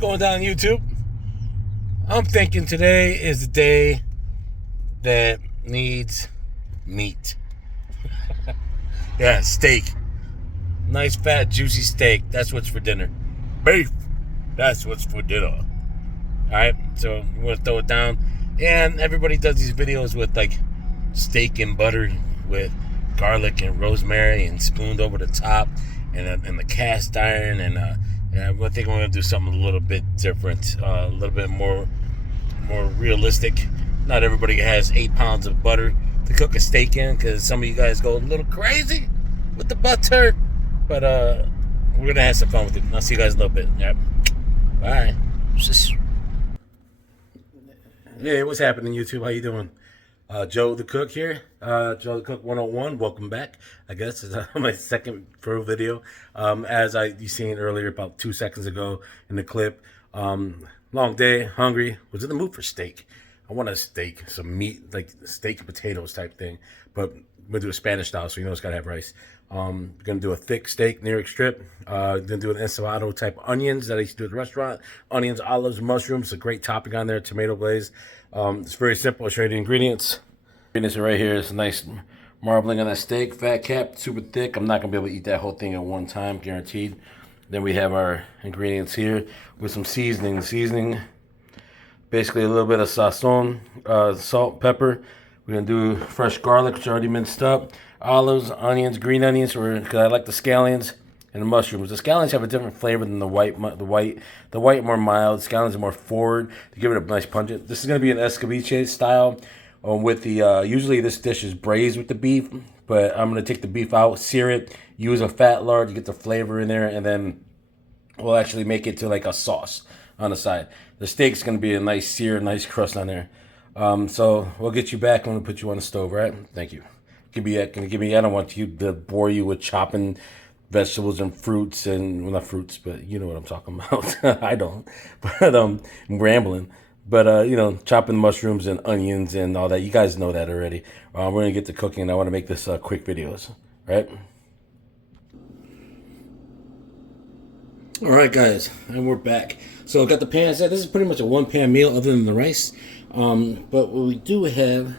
going down YouTube? I'm thinking today is the day that needs meat. Yeah, steak. Nice fat juicy steak. That's what's for dinner. Beef. That's what's for dinner. Alright, so we're gonna throw it down. And everybody does these videos with like steak and butter with garlic and rosemary and spooned over the top and the cast iron and I think we're gonna do something a little bit different, a little bit more realistic. Not everybody has 8 pounds of butter to cook a steak in, because some of you guys go a little crazy with the butter. But we're gonna have some fun with it. I'll see you guys in a little bit. Yep. Bye. Hey, what's happening, YouTube? How you doing? Joe the Cook here. Joe the Cook 101. Welcome back. I guess it's my second pro video. As you seen earlier, about 2 seconds ago in the clip. Long day, hungry. Was in the mood for steak. I want a steak, some meat, like steak and potatoes type thing. But we're gonna do a Spanish style, so you know it's gotta have rice. We're gonna do a thick steak, New York strip. Gonna do an enchilada type onions that I used to do at the restaurant. Onions, olives, mushrooms, a great topping on there, tomato glaze. It's very simple. I'll show you the ingredients. Ingredients are right here. It's a nice marbling on that steak, fat cap, super thick. I'm not gonna be able to eat that whole thing at one time, guaranteed. Then we have our ingredients here with some seasoning. Seasoning, basically a little bit of sazon, salt, pepper. We're gonna do fresh garlic, which I already minced up. Olives, onions, green onions, because I like the scallions, and the mushrooms. The scallions have a different flavor than the white. The white more mild. Scallions are more forward to give it a nice pungent. This is gonna be an escabeche style. With the usually this dish is braised with the beef, but I'm gonna take the beef out, sear it, use a fat lard to get the flavor in there, and then we'll actually make it to like a sauce on the side. The steak's gonna be a nice sear, nice crust on there. So we'll get you back. I'm gonna put you on the stove, right? Thank you. I don't want you to bore you with chopping vegetables and fruits and, well, not fruits, but you know what I'm talking about. I don't, but I'm rambling. But you know, chopping mushrooms and onions and all that. You guys know that already. We're gonna get to cooking. I want to make this quick videos, right? All right, guys, and we're back. So I got the pan set. This is pretty much a one-pan meal, other than the rice. But what we do have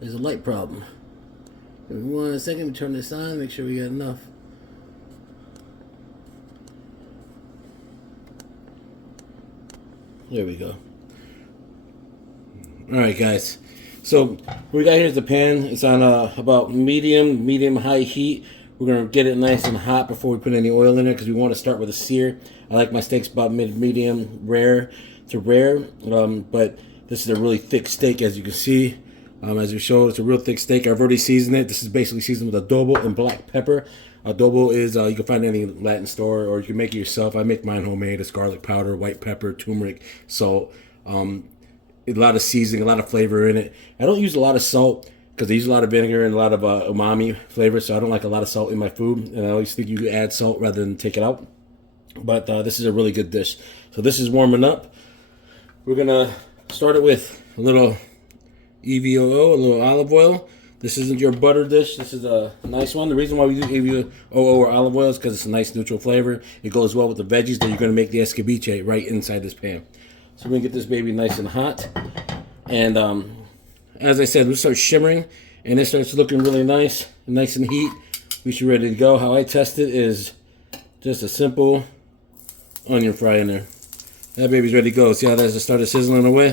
is a light problem. Give me 1 second to turn this on, make sure we got enough. There we go. Alright, guys. So what we got here is the pan. It's on about medium high heat. We're going to get it nice and hot before we put any oil in it, because we want to start with a sear. I like my steaks about medium rare to rare. But this is a really thick steak, as you can see. As we showed, it's a real thick steak. I've already seasoned it. This is basically seasoned with adobo and black pepper. Adobo is, you can find it in any Latin store, or you can make it yourself. I make mine homemade. It's garlic powder, white pepper, turmeric, salt. A lot of seasoning, a lot of flavor in it. I don't use a lot of salt because I use a lot of vinegar and a lot of umami flavor, so I don't like a lot of salt in my food. And I always think you can add salt rather than take it out. But this is a really good dish. So this is warming up. We're going to start it with a little EVOO, a little olive oil. This isn't your butter dish. This is a nice one. The reason why we do EVOO or olive oil is because it's a nice neutral flavor. It goes well with the veggies that you're going to make the escabeche right inside this pan. So we're going to get this baby nice and hot. And as I said, we start shimmering and it starts looking really nice and heat. We should be ready to go. How I test it is just a simple onion fry in there. That baby's ready to go. See how that started sizzling away?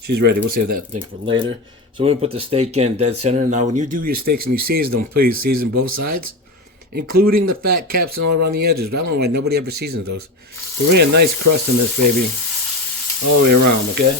She's ready. We'll save that thing for later. So we're going to put the steak in dead center. Now, when you do your steaks and you season them, please season both sides, including the fat caps and all around the edges. I don't know why nobody ever seasons those. But we're getting a nice crust in this baby all the way around, okay?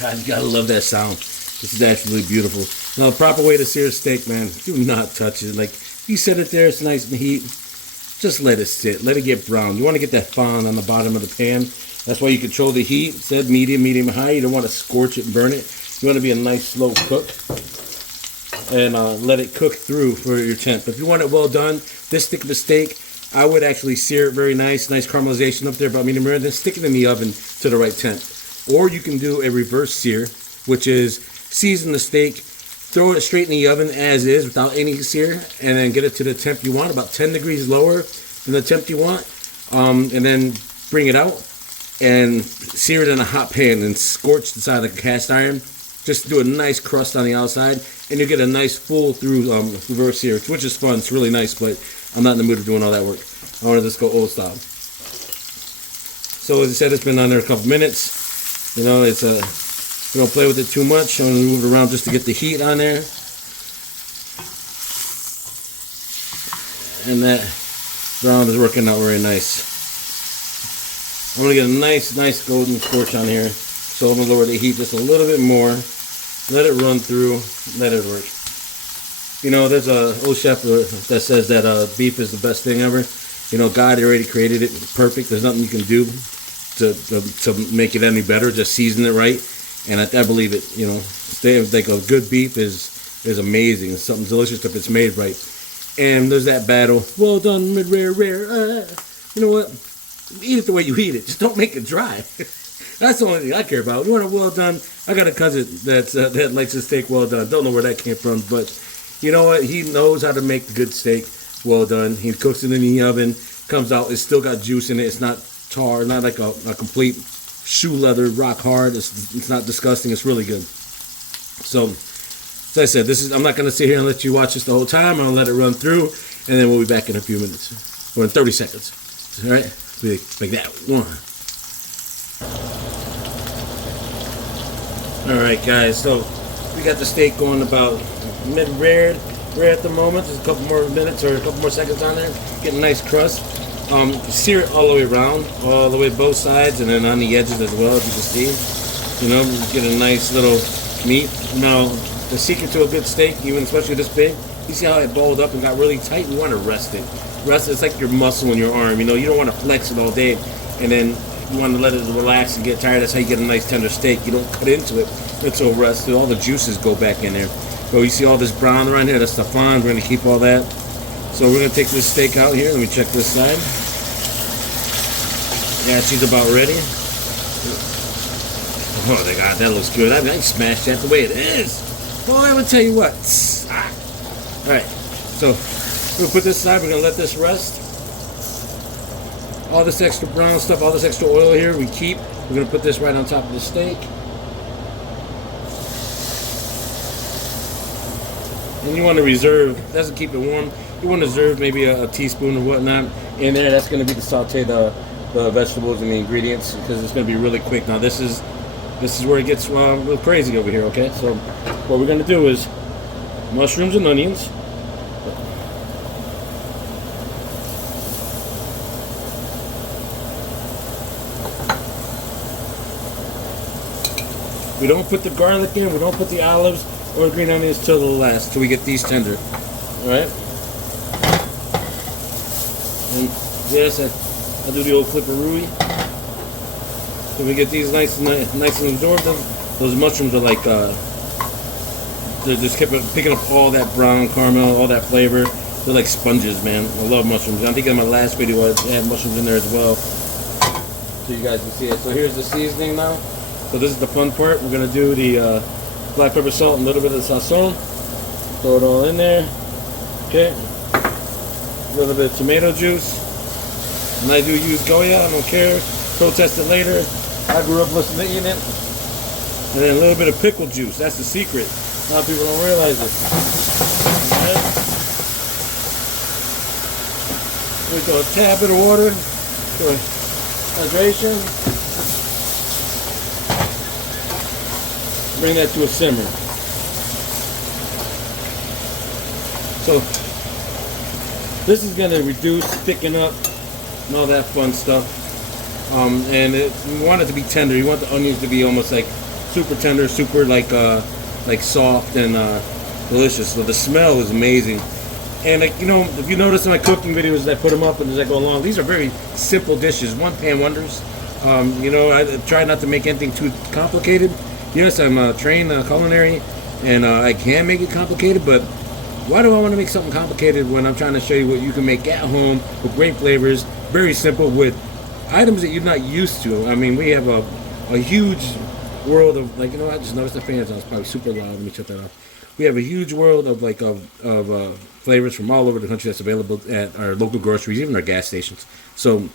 God, you gotta love that sound. This is actually beautiful. Now, the proper way to sear a steak, man, do not touch it. Like, you set it there, it's nice and heat. Just let it sit. Let it get brown. You want to get that fond on the bottom of the pan. That's why you control the heat. It said medium high. You don't want to scorch it and burn it. You want to be a nice slow cook. And let it cook through for your temp. If you want it well done, this thick of a steak, I would actually sear it very nice caramelization up there, but medium rare, then stick it in the oven to the right temp. Or you can do a reverse sear, which is season the steak, throw it straight in the oven as is without any sear, and then get it to the temp you want, about 10 degrees lower than the temp you want, and then bring it out and sear it in a hot pan and scorch the side of the cast iron. Just do a nice crust on the outside, and you get a nice full through reverse sear, which is fun. It's really nice, but I'm not in the mood of doing all that work. I want to just go old style. So as I said, it's been on there a couple minutes. You know, it's we don't play with it too much. I'm going to move it around just to get the heat on there. And that brown is working out very nice. I'm going to get a nice golden scorch on here. So I'm going to lower the heat just a little bit more. Let it run through. Let it work. You know, there's a old chef that says that beef is the best thing ever. You know, God already created it perfect. There's nothing you can do to make it any better. Just season it right. And I believe it. You know, like a good beef is amazing. It's something delicious if it's made right. And there's that battle. Well done, mid rare. You know what? Eat it the way you eat it. Just don't make it dry. That's the only thing I care about. You want it well done? I got a cousin that likes his steak well done. Don't know where that came from, but you know what? He knows how to make the good steak well done. He cooks it in the oven. Comes out. It's still got juice in it. It's not tar. Not like a complete shoe leather, rock hard. It's not disgusting. It's really good. So, as I said, I'm not going to sit here and let you watch this the whole time. I'm going to let it run through, and then we'll be back in a few minutes. Or in 30 seconds. All right? Like that. One. Alright guys, so we got the steak going about mid-rare at the moment. There's a couple more minutes or a couple more seconds on there. Get a nice crust. Sear it all the way around, all the way both sides, and then on the edges as well, as you can see. You know, get a nice little meat. Now, the secret to a good steak, even especially this big, you see how it balled up and got really tight? You want to rest it. Rest it, it's like your muscle in your arm. You know, you don't want to flex it all day, and then you want to let it relax and get tired. That's how you get a nice tender steak. You don't cut into it until rested. All the juices go back in there. So you see all this brown around here, that's the fond. We're going to keep all that. So we're going to take this steak out here. Let me check this side. Yeah, she's about ready. Oh, my God, that looks good. I smashed that the way it is. Boy, I will tell you what. All right, so we're going to put this aside. We're going to let this rest. All this extra brown stuff, all this extra oil here, we keep. We're going to put this right on top of the steak. And you want to reserve, doesn't keep it warm, you want to reserve maybe a teaspoon or whatnot in there. That's going to be to saute the vegetables and the ingredients, because it's going to be really quick. Now this is where it gets real crazy over here, okay? So what we're going to do is mushrooms and onions. We don't put the garlic in, we don't put the olives or the green onions till the last, till we get these tender. Alright? And yes, I do the old flipperooey. So we get these nice and absorbed. Those mushrooms are like, they're just picking up all that brown caramel, all that flavor. They're like sponges, man. I love mushrooms. I think in my last video I had mushrooms in there as well. So you guys can see it. So here's the seasoning now. So this is the fun part. We're going to do the black pepper, salt, and a little bit of sazon. Throw it all in there. Okay. A little bit of tomato juice. And I do use Goya. I don't care. Protest it later. I grew up listening to eating it. And then a little bit of pickle juice. That's the secret. A lot of people don't realize it. Alright. We throw a tad bit of water for hydration. Bring that to a simmer. So this is going to reduce, thicken up, and all that fun stuff. And we want it to be tender. You want the onions to be almost like super tender, super like soft and delicious. So the smell is amazing. And you know, if you notice in my cooking videos, I put them up and as I go along. These are very simple dishes, one pan wonders. You know, I try not to make anything too complicated. Yes, I'm trained culinary, and I can make it complicated, but Why do I want to make something complicated when I'm trying to show you what you can make at home with great flavors, very simple, with items that you're not used to? I mean, we have a huge world of, like, I just noticed the fans on. It's probably super loud. Let me shut that off. We have a huge world of flavors from all over the country that's available at our local groceries, even our gas stations. So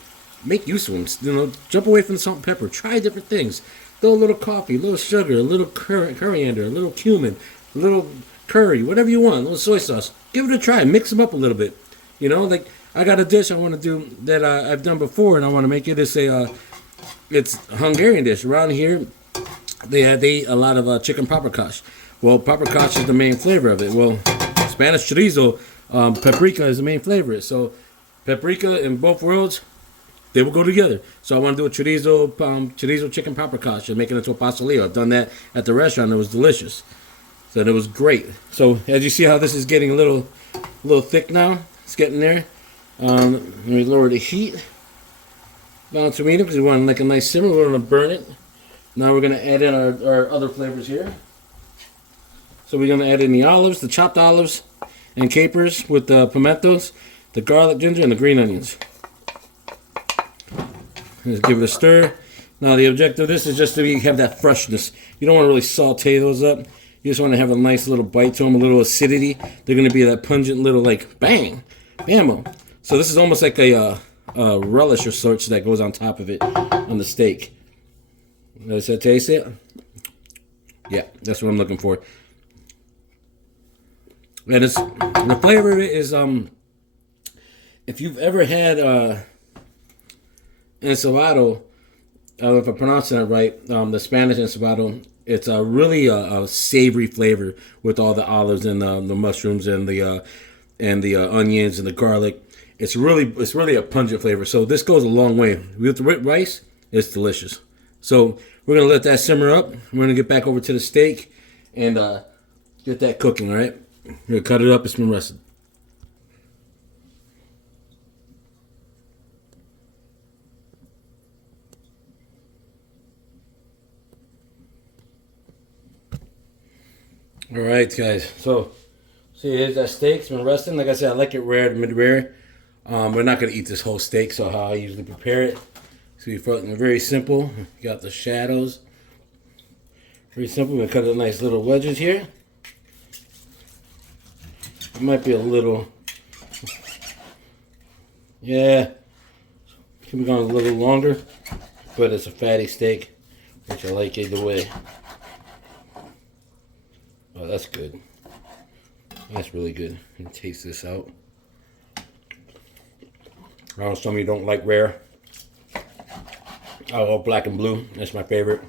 make use of them. Jump away from the salt and pepper. Try different things. Throw a little coffee, a little sugar, a little coriander, a little cumin, a little curry, whatever you want, a little soy sauce. Give it a try. Mix them up a little bit. Like I got a dish I want to do that I've done before, and I want to make it. It's a Hungarian dish. Around here, they eat a lot of chicken paprikash. Well, paprikash is the main flavor of it. Well, Spanish chorizo, paprika is the main flavor. So paprika in both worlds, they will go together. So I want to do a chorizo chicken paprikash and make it into a pastelillo. I've done that at the restaurant. It was delicious. So it was great. So as you see how this is getting a little thick now, it's getting there. Let me lower the heat down to medium because we want like a nice simmer. We're going to burn it. Now we're going to add in our other flavors here. So we're going to add in the olives, the chopped olives and capers with the pimentos, the garlic, ginger, and the green onions. Just give it a stir. Now the objective of this is just to have that freshness. You don't want to really saute those up. You just want to have a nice little bite to them, a little acidity. They're going to be that pungent little, like, bang, bammo. So this is almost like a relish or sorts that goes on top of it on the steak. Does that taste it? Yeah, that's what I'm looking for. And the flavor of it is, if you've ever had encebado, I don't know if I'm pronouncing it right, the Spanish encebado, it's a really a savory flavor with all the olives and the mushrooms and the onions and the garlic. It's really a pungent flavor. So this goes a long way. With the rice, it's delicious. So we're gonna let that simmer up. We're gonna get back over to the steak and get that cooking. All right, we're gonna cut it up. It's been rested. All right, guys. So, see, here's that steak. It's been resting. Like I said, I like it rare to mid-rare. We're not going to eat this whole steak, so how I usually prepare it. So you're very simple. You got the shadows. Very simple. We're going to cut it nice little wedges here. It might be a little... Yeah. Could be going a little longer. But it's a fatty steak, which I like either way. Oh, that's good. That's really good. You can taste this out. I know some of you don't like rare. I love black and blue. That's my favorite.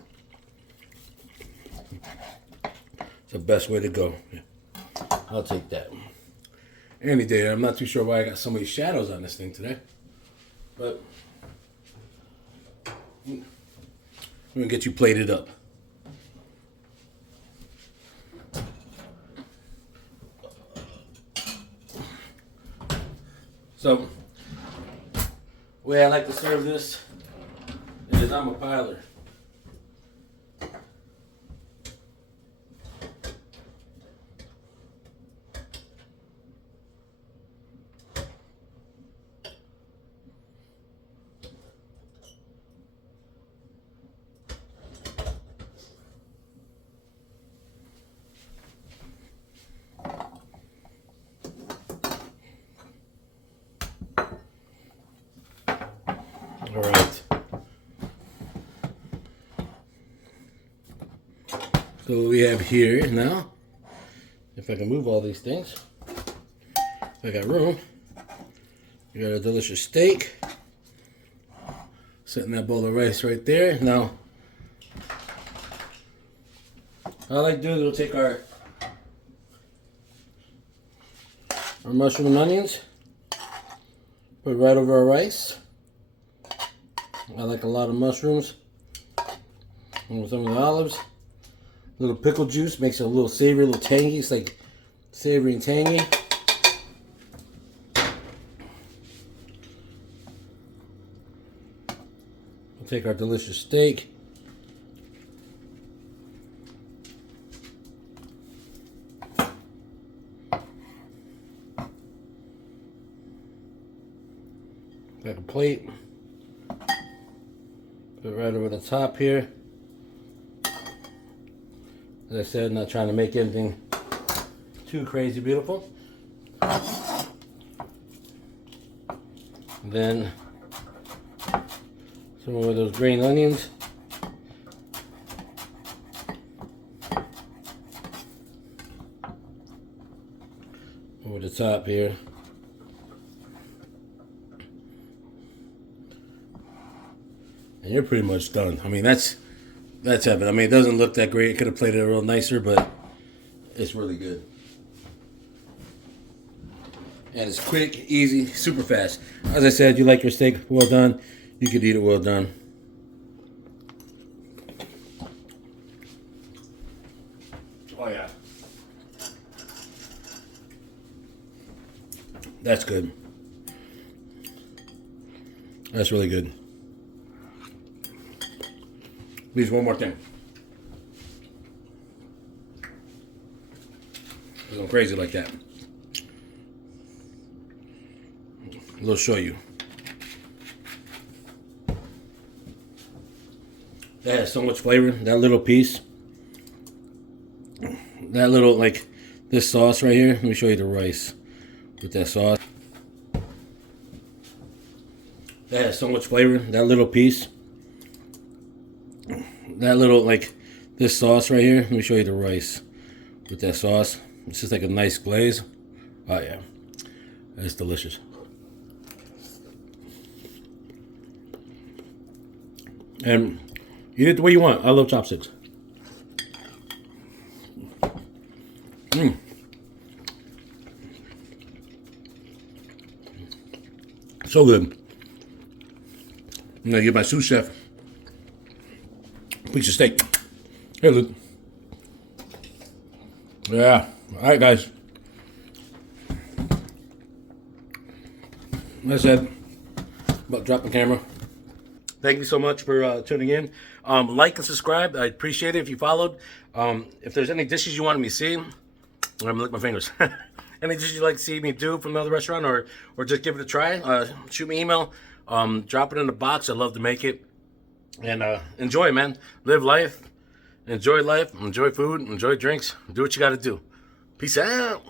It's the best way to go. I'll take that. Any day. I'm not too sure why I got so many shadows on this thing today. But we're going to get you plated up. So, the way I like to serve this is I'm a piler. All right. So what we have here now, if I can move all these things, if I got room, we got a delicious steak. Setting that bowl of rice right there. Now, all I like to do is we'll take our mushroom and onions, put it right over our rice. I like a lot of mushrooms. And with some of the olives. A little pickle juice makes it a little savory, a little tangy. It's like savory and tangy. We'll take our delicious steak. Got a plate. Put it right over the top here. As I said, not trying to make anything too crazy beautiful. Then some more of those green onions. Over the top here. And you're pretty much done. I mean, that's heaven. I mean, it doesn't look that great. It could have played it a little nicer, but it's really good. And it's quick, easy, super fast. As I said, you like your steak well done, you could eat it well done. Oh yeah. That's good. That's really good. Please, one more thing. I'm going crazy like that. I'll show you. That has so much flavor. That little piece. That little, like, this sauce right here. Let me show you the rice with that sauce. That has so much flavor. That little piece. That little, like, this sauce right here. Let me show you the rice with that sauce. It's just like a nice glaze. Oh, yeah. It's delicious. And eat it the way you want. I love chopsticks. So good. I'm gonna give my sous chef a piece of steak. Here, Luke. Yeah. All right, guys. Like I said, about to drop the camera. Thank you so much for tuning in. Like and subscribe. I appreciate it if you followed. If there's any dishes you want me to see, I'm gonna lick my fingers. Any dishes you'd like to see me do from another restaurant, or just give it a try, shoot me an email. Drop it in the box. I'd love to make it. And enjoy, man. Live life. Enjoy food. Enjoy drinks. Do what you got to do. Peace out.